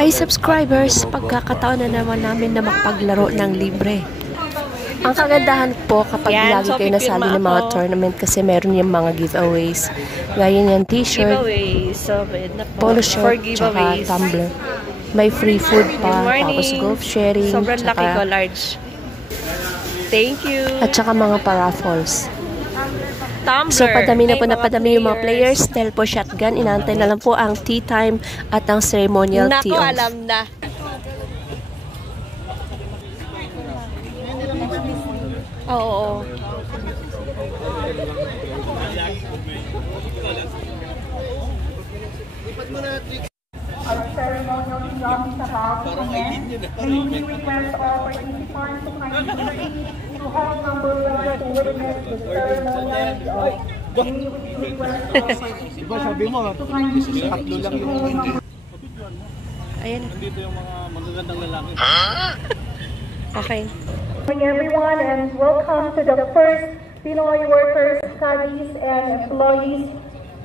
Hi subscribers, pagkakataon na naman namin na magpaglaro ng libre. Ang kagandahan po kapag lagi kayo nasali ng mga tournament kasi meron yung mga giveaways. Gaya yung t-shirt, polo shirt, tsaka tumbler. May free food pa, tapos golf sharing, sobrang laki ko, large. Thank you. At tsaka mga paraffles. Tumbler. So padami na po na padami yung mga players. Dahil po shotgun, inaantay na lang po ang tea time at ang ceremonial tea off. Nako, alam na. Oo. Our ceremonial tea off is about to end. May we request all participants to kindly proceed to hall number 1 to witness the ceremonial tea off. May we request all participants to kindly proceed to hall number 1. Ayan. Nandito yung mga magagandang lalaki. Okay. Good morning everyone and welcome to the first Pinoy Workers, Studies and Employees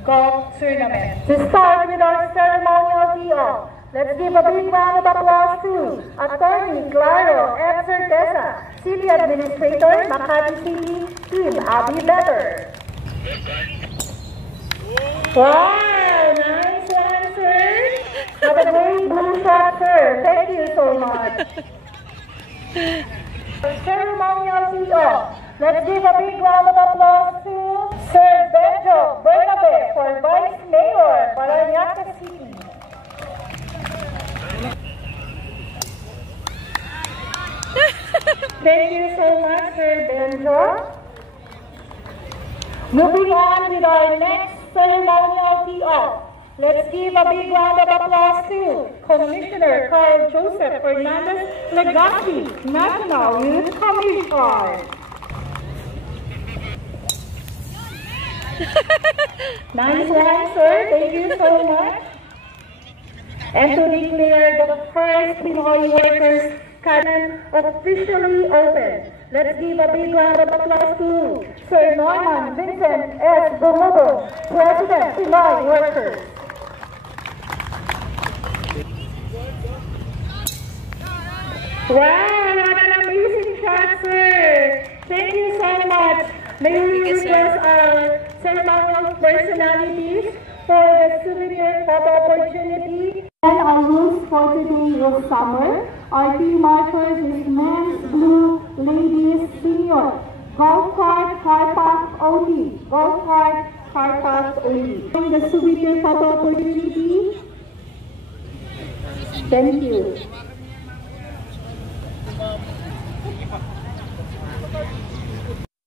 Golf Tournament. To start with our ceremonial tea off, let's give a big round of applause to Attorney Claro F. Certeza, City Administrator, Makati City, Team Abby Better. Wow, nice one, sir. Have a great blue shot, sir. Thank you so much. Ceremonial tea off. Let's give a big round of applause to Sir Benjo Bernabe for Vice Mayor, Parañaque City. Thank you so much, Sir Benjo. Moving on with our next ceremonial tea off. Let's give a big round of applause to Commissioner Carl Joseph Fernandez Legacy, National Youth Commission. Nice one, sir. Thank you so much. And to declare the first Pinoy Workers Canon officially open, let's give a big round of applause to Sir Norman Vincent S. Bumubo, President Pinoy Workers. Wow, what an amazing shot, sir. Thank you so much. May we request our ceremonial personalities for the souvenir photo opportunity. And our rules for today is summer. Our team markers is men's blue, ladies senior. Golf cart, car pass only. Golf cart, car pass only. And the souvenir photo opportunity. Thank you.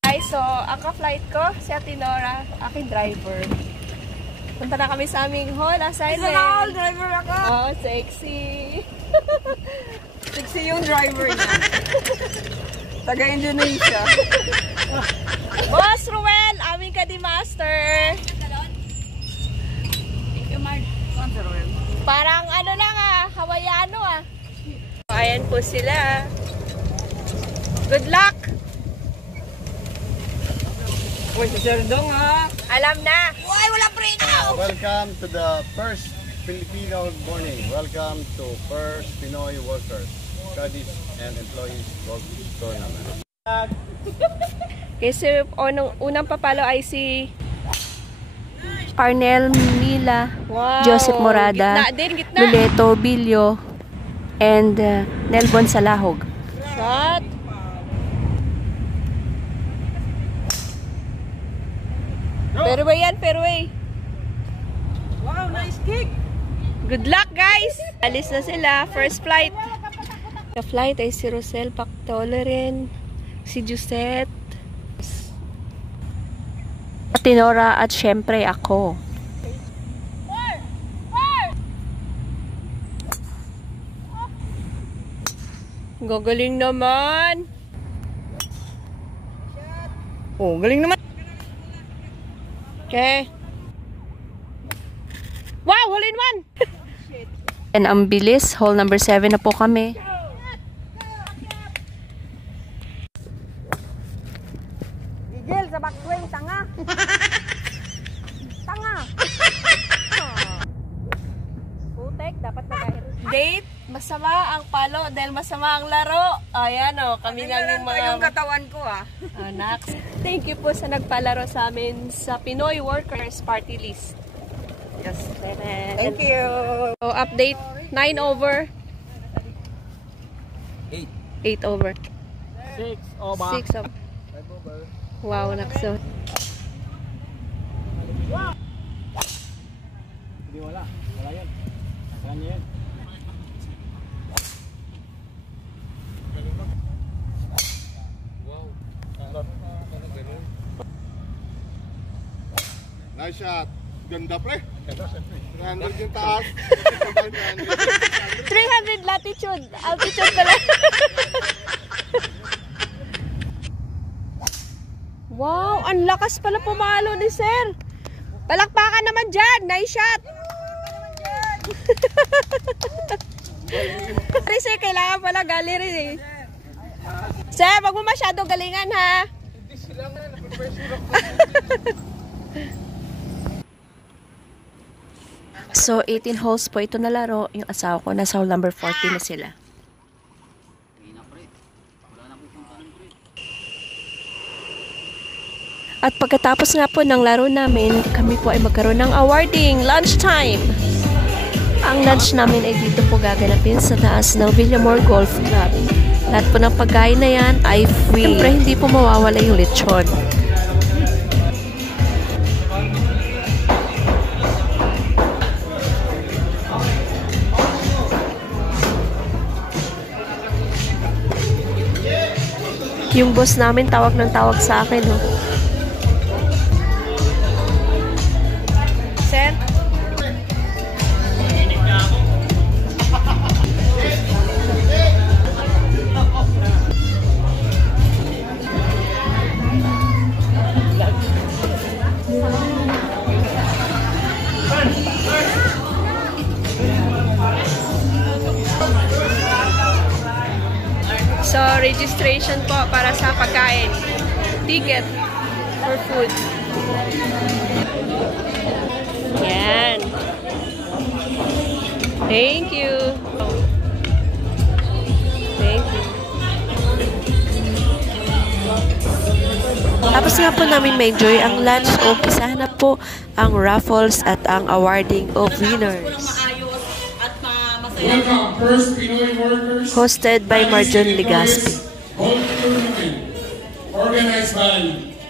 Ay, so, ang ka-flight ko, si Ate Nora, aking driver. Punta na kami sa aming hall assignment. Isa driver ako. Oh, sexy. Sexy yung driver niya. Taga-Indonesia. Boss Ruel, aming ka-master. Thank you, Mark. Parang ano lang Hawaiano Ayan po sila. Good luck! Uy, si Sir Dong Alam na! Uy, wala preno! Welcome to the first Filipino morning. Welcome to first Pinoy Workers, Studies and Employees Golf Tournament. Kasi unang papalo ay si Arnel Mila, wow, Joseph Morada, gitna. Luleto Bilyo, and Nelbon Salahog. Shot! Fairway yan, fairway. Wow, nice kick! Good luck, guys! Alis na sila. First flight. Sa flight ay si Rosel Pactolerin, si Jusette, Ate Nora at syempre ako. Gagaling naman. Oh, galing naman. Okay. Wow, hole in one. And ang bilis, hole number 7 na po kami. Gigil sa backswing, tanga! Tanga! putek, dapat date, masama ang palo dahil masama ang laro. Ayan o, kami nga yung mga... Yung katawan ko Anak. Thank you po sa nagpalaro sa amin sa Pinoy Workers Party List. Yes. Thank you. So, update, 9 over. 8 over. 6 over. 6 over. Wow, nakso. Hindi wala. Wala yan. Wala niya yan. Nice shot. Ganda pre. 300 yung taas. 300 latitude. Altitude pala. Wow, ang lakas pala pumalo ni sir. Palakpakan naman dyan. Nice shot. Sir, kailangan pala gallery eh. Sir, wag mo masyado galingan ha. So, 18 holes po ito na laro. Yung asawa ko, nasa hole number 40 na sila. At pagkatapos nga po ng laro namin, kami po ay magkaroon ng awarding lunchtime. Ang lunch namin ay dito po gaganapin sa taas ng Villamor Golf Club. Lahat po ng pagkain na yan ay free. Siyempre, hindi po mawawala yung lechon. Yung boss namin tawag ng tawag sa akin, oh. Sir? So, registration po para sa pagkain. Ticket for food. Yan. Thank you. Thank you. Tapos nga po namin ma-enjoy ang lunch. Umpisahan na po ang raffles at ang awarding of winners. Welcome, First Pinoy Workers. Hosted by Marjon Ligaspi. Golf Tournament organized by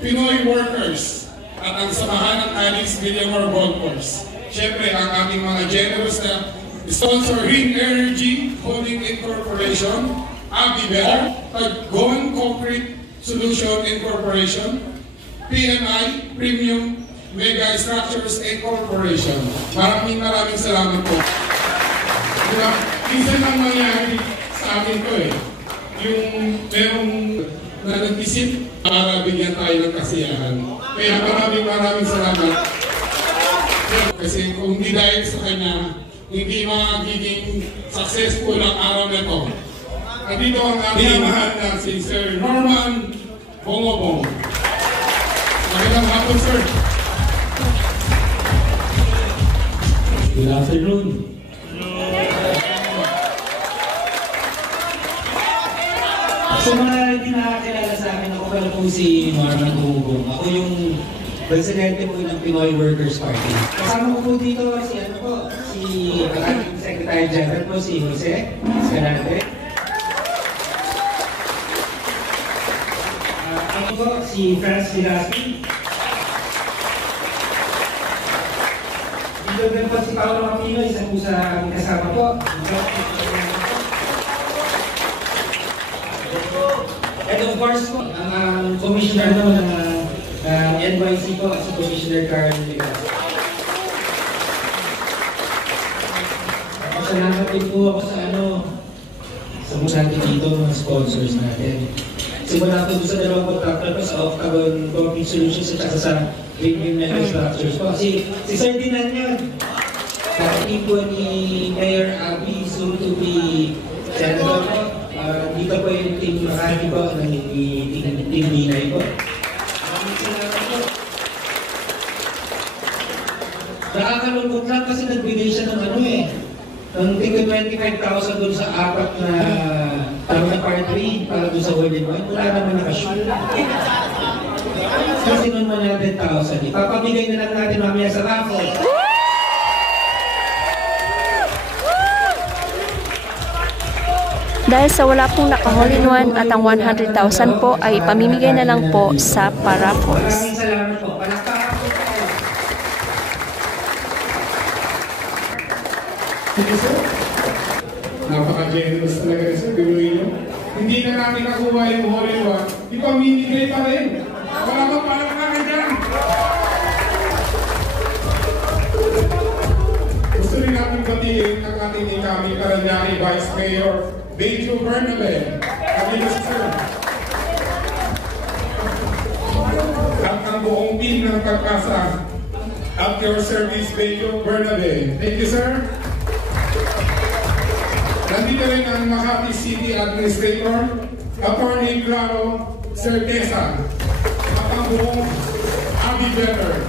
Pinoy Workers at ang samahan ng Alice Villamor Golf Course. Siyempre, ang aming mga generous na sponsor, Green Energy Holding Incorporation, Abibel, Taggon Concrete Solution Incorporation, PMI Premium Mega Structures Incorporation. Maraming salamat po. Diba? Minsan lang mangyari sa amin ko eh. Yung merong na nag-isip para bigyan tayo ng kasiyahan. Kaya maraming salamat. Kasi kung hindi dahil sa kanya, hindi magiging successful ang araw na ito. At dito ang ating mahal na si Sir Norman Bongobong. Magandang hapon, sir. Good afternoon. Sa mga hindi nakakilala sa akin, ako pala po si Norman Bongobong. Ako yung presidente po ng Pinoy Workers Party. Kasama ko po dito si ating Secretary General po, si Jose Escalante. Ako po, si Franz Ligaspi. Dito din po si Paolo Capino, isa po sa aming kasama po. And of course po, ang commissioner naman ng NYC po, si Commissioner Carl Ligas. Salamat din po ako sa mga natin dito, mga sponsors natin. Simula po sa dalawang contractor po sa Octagon Concrete Solutions at saka sa Wing Metal Structures po. Si Sir Dinan yun. Dati po ni Mayor Abby, soon to be Senator po. Dito po yung Team Makati po, ng Team Binay po. Maraming salamat po. Nakakalungkot lang kasi nagbigay siya ng Ang tingin 25,000 doon sa apat na parang na part 3 para doon sa World in One, wala naman nakashoot. Kasi nun 100,000. Ipapamigay na lang natin mamaya sa raffle. Dahil sa wala pong naka-hole-in-one at ang 100,000 po ay pamimigay na lang po sa paraffles. Maraming salamat po. Palakpakan po tayo. Napaka-generous talaga rin sir, binuhin nyo. Hindi na namin nakuha yung hole-in-one, ipamimigay pa rin. Wala bang palakpakan dyan? Gusto rin namin batiin ang ating incoming Paranaque Vice Mayor, Benjo Bernabe. Kami sir. At ang buong team ng Pag-asa. At your service, Benjo Bernabe. Thank you, sir. Nandito rin ang Makati City Administrator, Attorney Claro Certeza. At ang buong Better.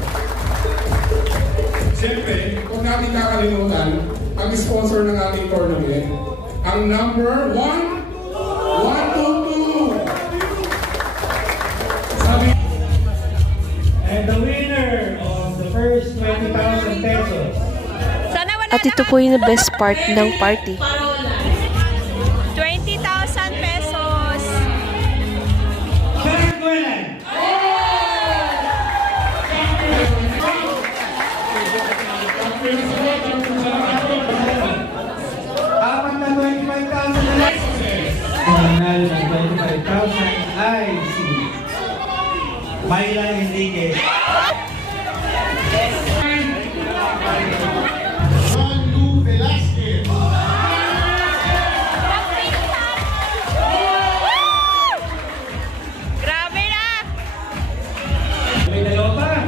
Siyempre, kung natin kakalimutan, ang sponsor ng ating tournament, ang number 122. And the winner of the first 20,000 pesos. At ito po yung best part ng party. 20,000 pesos. Apat na 25,000 na lang. Mananalo ng 25,000 ay si Myla Enriquez. Grabe na! May dalawa pa.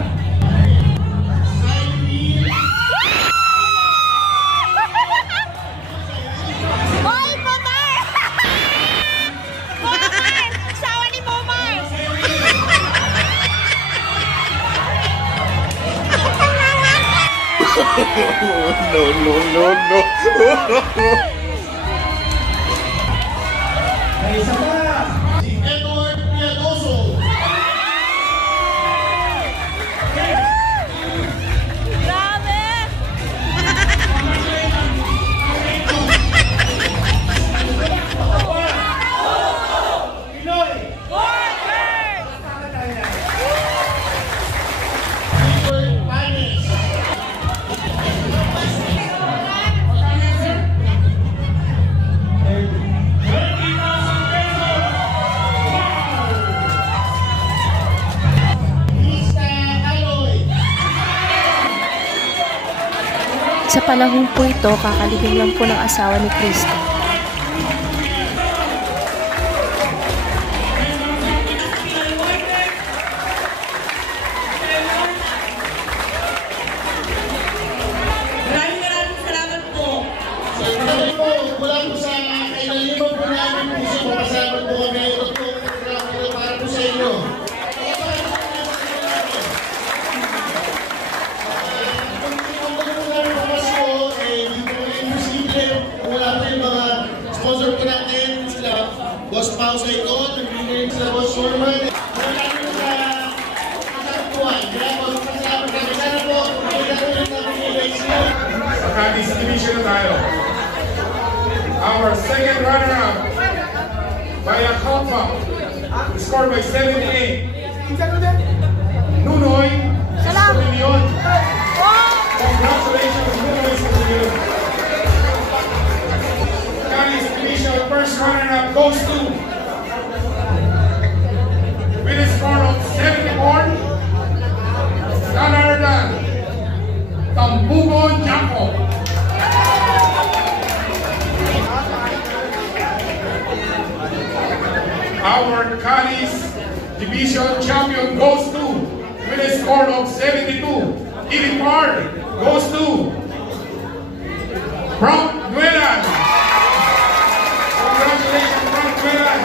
Oy, Pomar! Pomar! Asawa ni Pomar! May isa pa. Grabe! Sa panahon po ito, kakalibing lang po ng asawa ni Krista. Maraming salamat po. Mula po sa kailaliman po namin puso, mapasalamat po kami. Ito po para po sa inyo. Kung bago po namin papasko, hindi po imposible. Wala po yung mga sponsor po natin, sila Boss Pao sa ito, nagbibigay sila Boss Shorman. Wala po sa buwan. Kaya po, pasalamat kami. Sana po, magkakaroon namin namin sila. Sa Cadiz Division na tayo. Our second runner-up by a compound, scored by 78. Nunoy Sumilion. Congratulations, Nunoy Sumilion. Cadiz Division first runner-up goes to, with a score of 74, none other than Tambugo Jacob. Our Cadiz Division champion goes to, with a score of 72. Ilipar goes to Frank Nuelan. Congratulations, Frank Nuelan.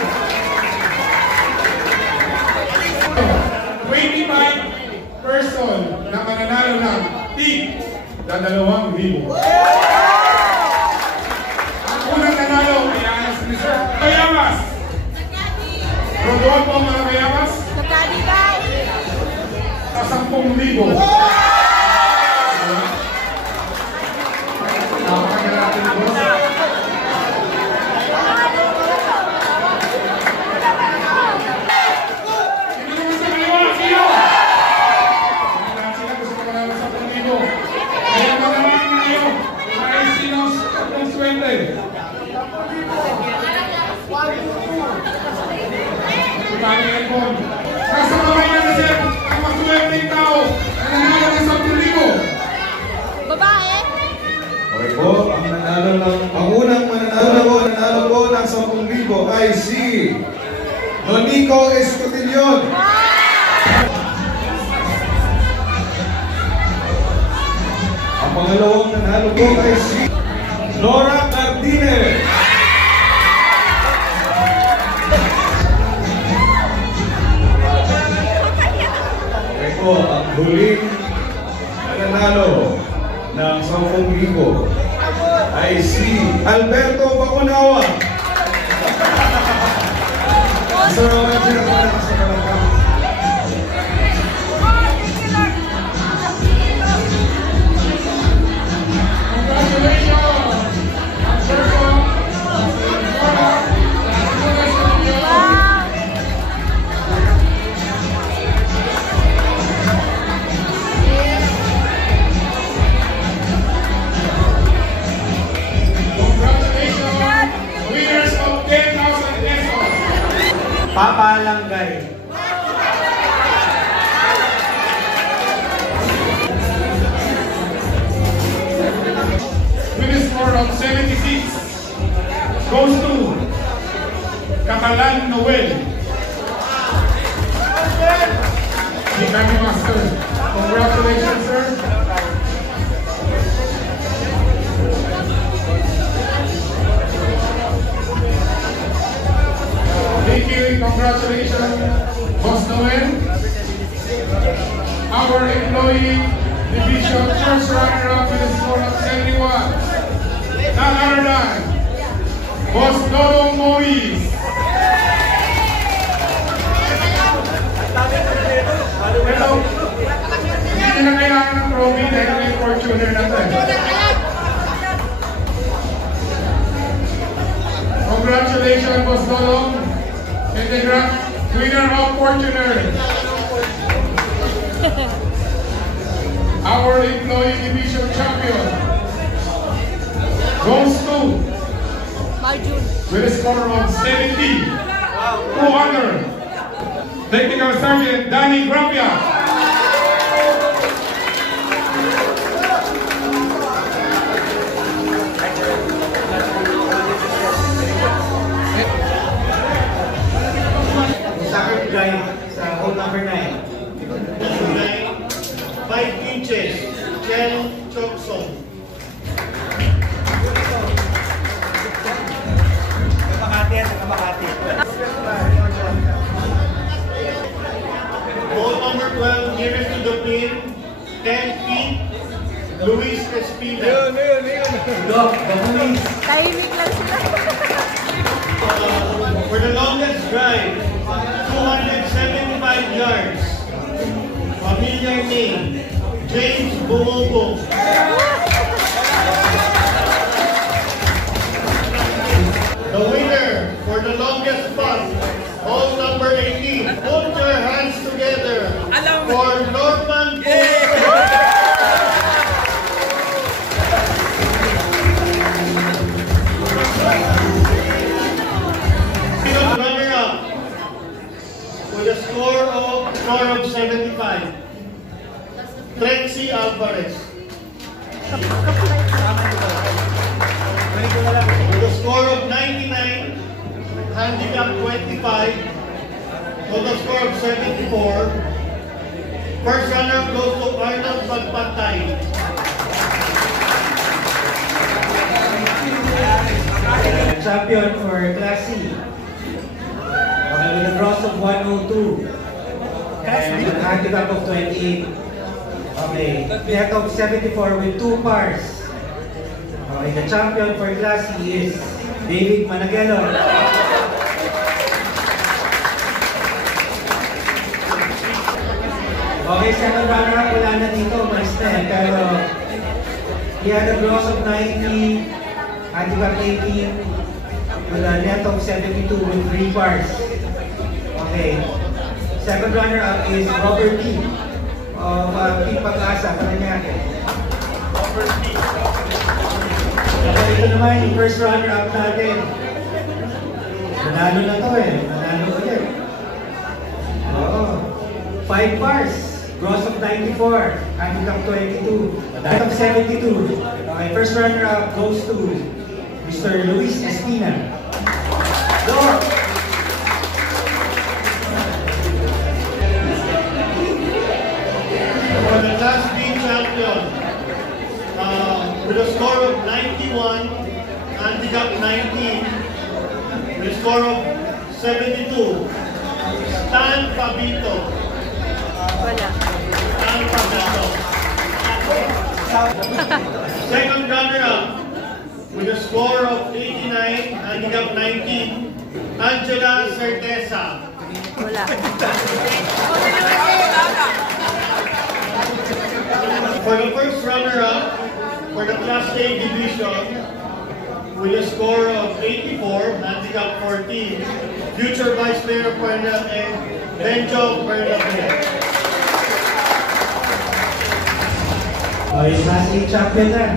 25 person na mananalo ng tig na 2,000. 10,000. Napakagalatin ni boss. Nasa kamay na sir, ang maswerteng tao na nanalo ng 10,000. Babae? Okay po, ang unang mananalo po ng 10,000 ay si Nonico Escotillon. Ang pangalawang nanalo po ay si Nora Martinez. Ang huling nanalo ng 10,000 ay si Alberto Bacunawa. Papalangay. Winning score of 76 goes to Kakalan Noel. Becoming master. Congratulations, sir. Thank you, congratulations, Boss Noel. Our employee division first runner-up with a score of 71. None other than Boss Dodong Moris. Hello. Hindi na kailangan ng trophy dahil may Fortuner na tayo. Congratulations, Boss Dodong. And the winner of Fortuner. Our employee division champion goes to with a score of 70. 200. Technical Sergeant Danny Grapia. Second drive sa hole number 9. 5 inches. Chen Choksong. Hole number 12, nearest to the pin, 10 feet, Luis Espina. Tahimik lang sila. For the longest drive, 275 yards. Familiar name, James Bumobo. The winner for the longest putt, hole number 18. Put your hands together for Norman Bumobo. Runner-up with a score of 75. Trexie Alvarez. With a score of 99, handicap 25, total score of 74. First runner goes to Arnold Magpatay. Champion for Class C. With a gross of 102. And a handicap of 28. Okay. Net of 74 with 2 pars. Okay, the champion for Class C is David Managuelo. Okay, second runner-up wala na dito, umalis na eh. Pero he had a gross of 90, handicap 18, with a net of 72 with 3 bars. Okay. Second runner-up is Robert T. of Team Pag-asa, Paranaque. Robert T. Okay, ito naman yung first runner-up natin. Nanalo na to eh. Nanalo ulit. Oo. 5 bars. Gross of 94. Handicap 22. Net of 72. Okay, first runner-up goes to Mr. Luis Espina. Go! For the Class B champion, with a score of 91, handicap 19, with a score of 72, Stan Fabito. Wala. Stan Fabito. Second runner-up, with a score of 89, handicap 19, Angela Certeza. Wala. For the first runner-up, for the Class A division, with a score of 84, handicap 14, future Vice Mayor of Paranaque, Benjo Bernabé. Yung Class A champion na.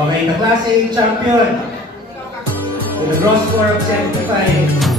Okay, the Class A champion with a gross score of 75.